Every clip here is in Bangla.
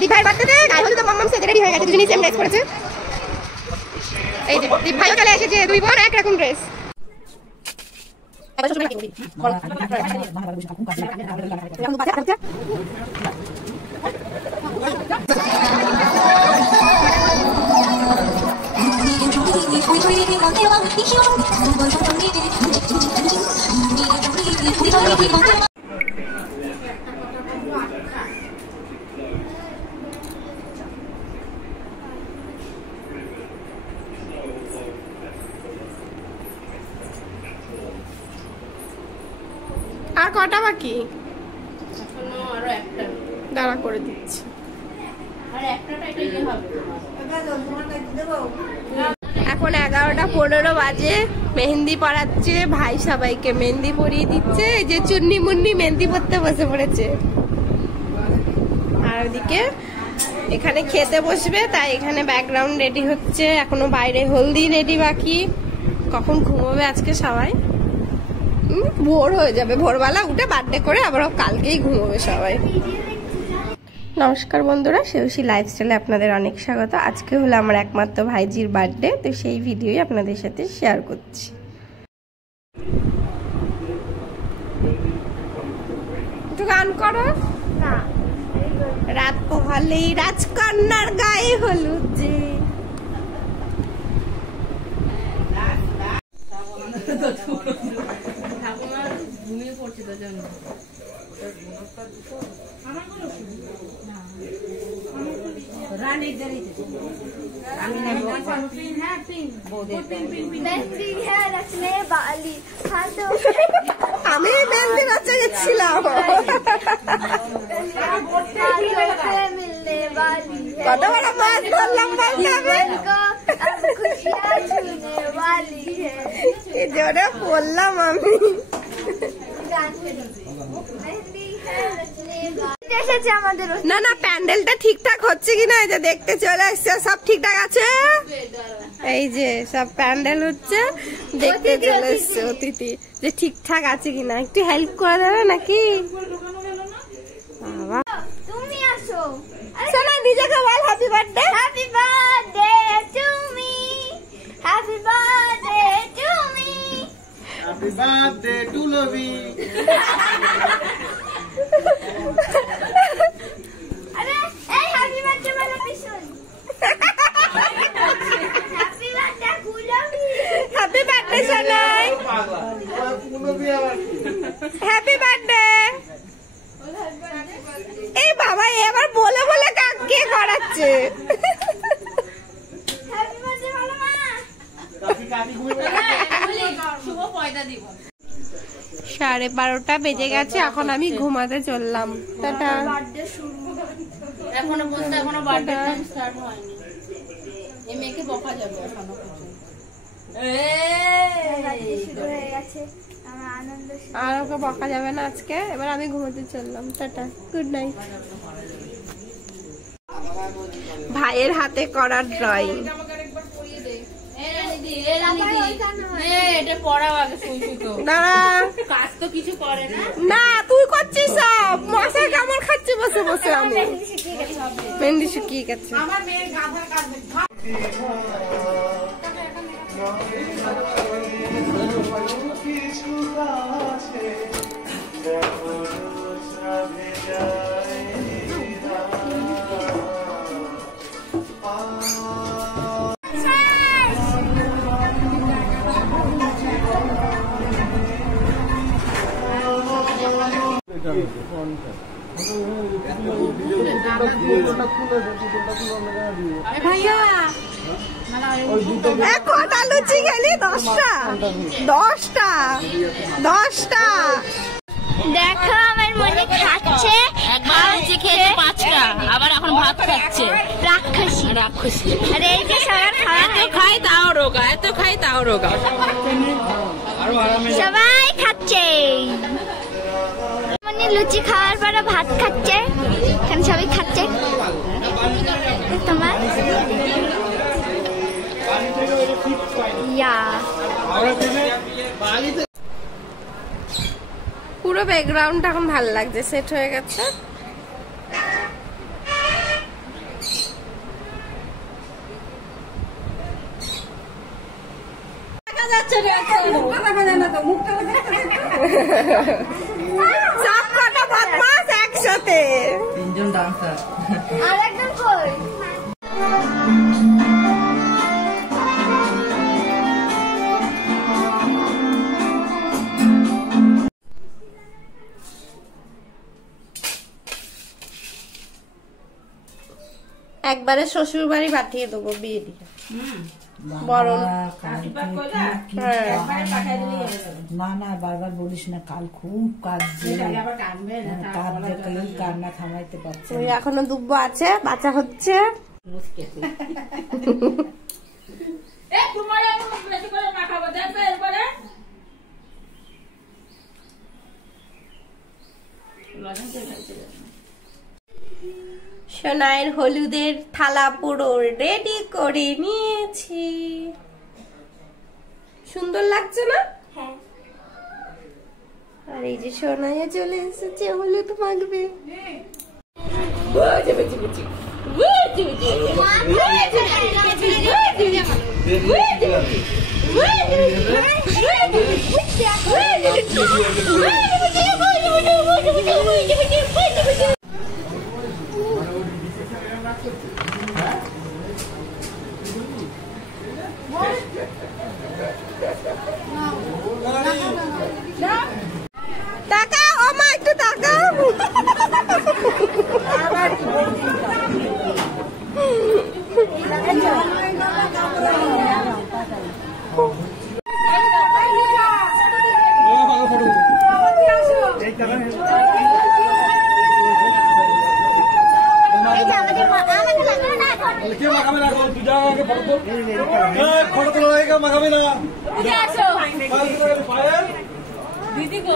দীপ ভাইয়ের বার্থডেতে গায়ে হলুদ মাম্মাম সেজে রেডি হয়ে গেছে, দুজনেই সেম ড্রেস পরেছে। এই যে দীপ ভাইও চলে এসেছে, দুই বোন একরকম ড্রেস। আর কটা বাকি? দাঁড়া করে দিচ্ছি। এখন 11:15 বাজে। মেহেন্দি পড়াচ্ছে ভাই, সবাইকে মেহেন্দি পরিয়ে দিচ্ছে। এই যে চুন্নি মুন্নি মেহেন্দি পড়তে বসে পড়েছে। আর ওদিকে এখানে খেতে বসবে, তাই এখানে ব্যাকগ্রাউন্ড রেডি হচ্ছে। এখনো বাইরে হলদি রেডি বাকি। কখন ঘুমোবে আজকে সবাই? ভোর হয়ে যাবে, ভোরবেলা উঠে বার্থডে করে আবার কালকেই ঘুমোবে সবাই। নমস্কার বন্ধুরা, সেউসি লাইফস্টাইলে আপনাদের অনেক স্বাগত। আজকে হলো আমার একমাত্র ভাইজির বার্থডে, তো সেই ভিডিওই আপনাদের সাথে শেয়ার করছি। একটু গান করো না। রাত পোহালেই রাজকন্যার গায়ে হলুদ যে। ঘুমিয়ে পড়ছে তো জন্য আমি মেহেন্দি নাচে গেছিলাম। কত বড় মাছ ধরলাম জোরে বললাম আমি। না না, প্যান্ডেলটা ঠিকঠাক হচ্ছে কিনা এই যে দেখতে চলে আসছে। সব ঠিকঠাক আছে, এই যে সব প্যান্ডেল হচ্ছে, দেখতে চলে এসছে অতিথি যে ঠিকঠাক আছে কিনা। একটু হেল্প করে দেবে নাকি? বাবা তুমি আসো, শোনা নিজেকে বল happy birthday. Happy birthday to me, happy birthday to me, happy birthday to লভি। আরে এই হ্যাপি বার্থডে বলে পিছন। হ্যাপি বার্থডে কুলবি, happy birthday Sonai, happy birthday. এই বাবা এবার বলে বলে কাকে করাচ্ছে। হ্যাপি বার্থডে বলো মা। শুভ পয়দা দিবস। 12:30 বেজে গেছে, এখন আমি ঘুমাতে চললাম। টাটা। এখনো বলতে এখনো বার্থডে স্টার্ট হয়নি। এই মেয়েকে বকা যাবে এখনো। আর ওকে বকা যাবে না আজকে। এবার আমি ঘুমাতে চললাম। Tata, good night. ভাইয়ের হাতে করা ড্রয়িং। না তুই করছিস সব, মশাই কামড় খাচ্ছি বসে বসে। আমি মেহেন্দি শুকিয়ে গেছে। কটা লুচি খেলি? 10টা। দেখো আমার মনে খাচ্ছে, একবার লুচি খেয়েছে 5টা, আবার এখন ভাত খাচ্ছে। রাক্ষসী। আরে এই যে সবার খাওয়া, এত খাই তাও রোগা, এত খাই তাও রোগা। সবাই খাচ্ছে। মানে লুচি খাওয়ার পরে ভাত খাচ্ছে, এখানে সবাই খাচ্ছে। তোমার পুরো ব্যাকগ্রাউন্ড এখন ভালো লাগছে, সেট হয়ে গেছে। সব কটা বদমাস একসাথে। তিনজন ডান্সার। আর একজন কই? একবারে শ্বশুর বাড়ি পাঠিয়ে দেবো বিয়ে দিয়ে বরণ। না না বারবার বলিস না, কাল খুব কাঁদছে, কান্না থামাইতে পারছে ওই এখনো দুব্বো আছে, বাচ্চা হচ্ছে। সোনাইয়ের হলুদের থালা পুরো রেডি করে নিয়েছি। সুন্দর লাগছে না? আর এই যে সোনাইয়া চলে এসেছে হলুদ মাখবে। তাকাও আমা, একটু তাকাও। दीदी को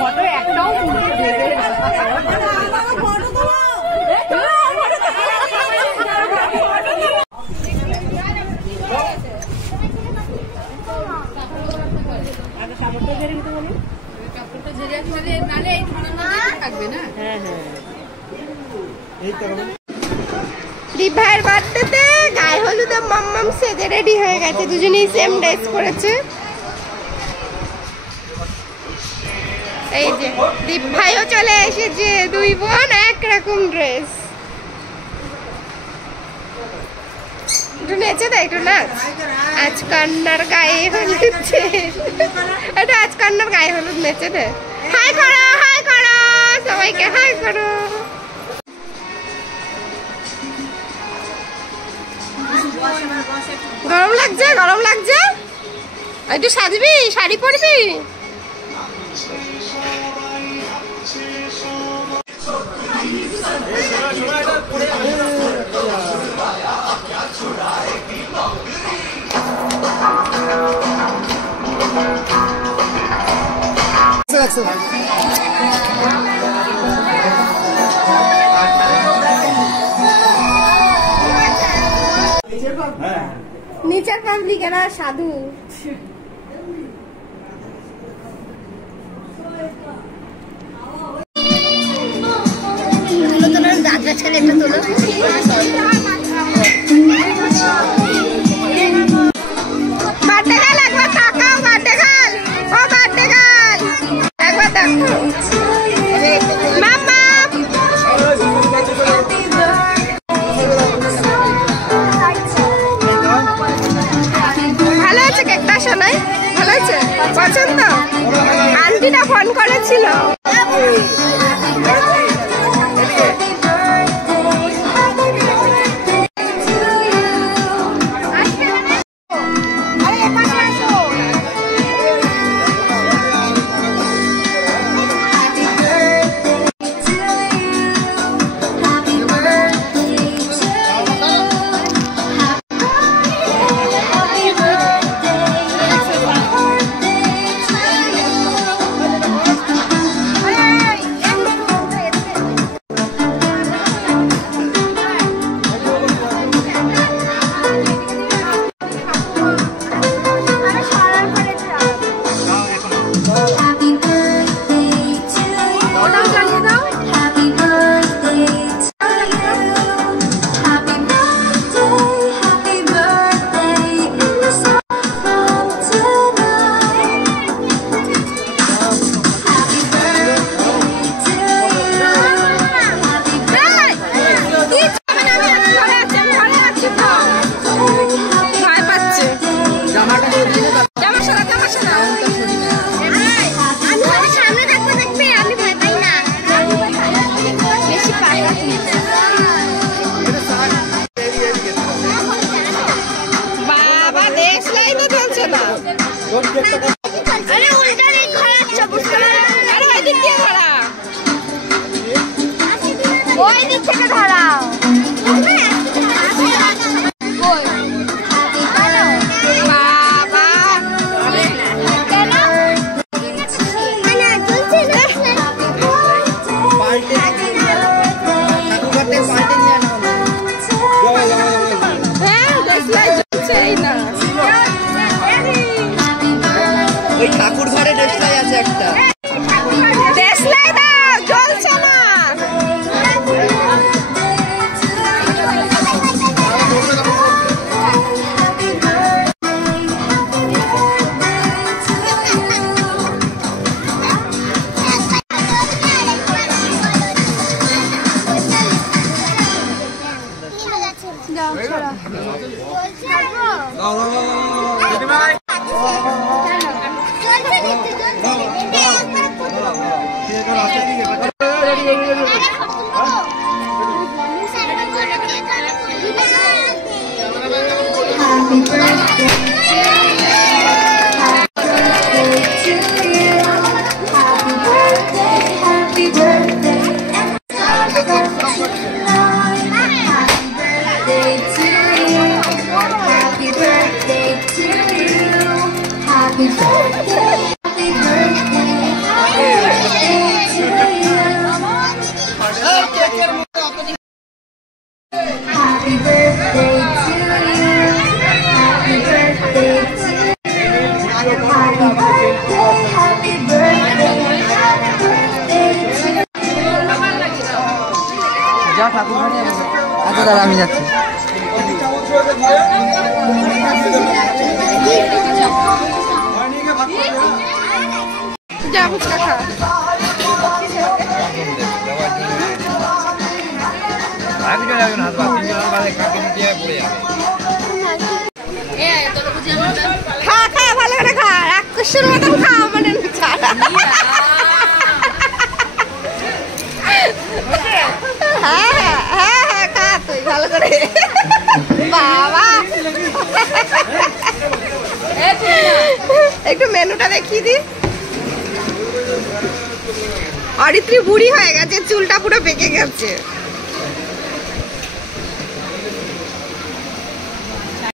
ফটো একটাও দীপার বার্থডেতে গায়ে হলুদে মাম্মাম সেজে রেডি হয়ে গেছে, দুজনেই সেম ড্রেস করেছে। এই যে দীপ ভাইও চলে এসেছে, দুই বোন একরকম ড্রেস। একটু নেচে দেয়, একটু নাচ। আজ কান্নার গায়ে হলুদ, এটা আজ কান্নার গায়ে হলুদ নেচে দে। হাই করো, হাই করো, সবাইকে হাই করো। গরম লাগছে, গরম লাগছে, একটু সাজবি, শাড়ি পরবি। নিচের পাবলিক এরা সাধু। বার্থডে গার্ল একবার তাকাও, বার্থডে গার্ল, ও বার্থডে গার্ল একবার দেখো। মাম্মা ভালো আছে কেকটা? শোনাই ভালো আছে, পছন্দ? আন্টিটা ফোন করেছিল। আচ্ছা দাদা আমি যাচ্ছি। যা ফুচকা খা। খা খা ভালো করে খা, রাক্ষসের মতন খা মানে ছাড়া। হ্যাঁ হ্যাঁ হ্যাঁ হ্যাঁ খা তুই ভালো করে। বাবা একটু মেনুটা দেখিয়ে দি। অরিত্রী বুড়ি হয়ে গেছে, চুলটা পুরো পেকে গেছে।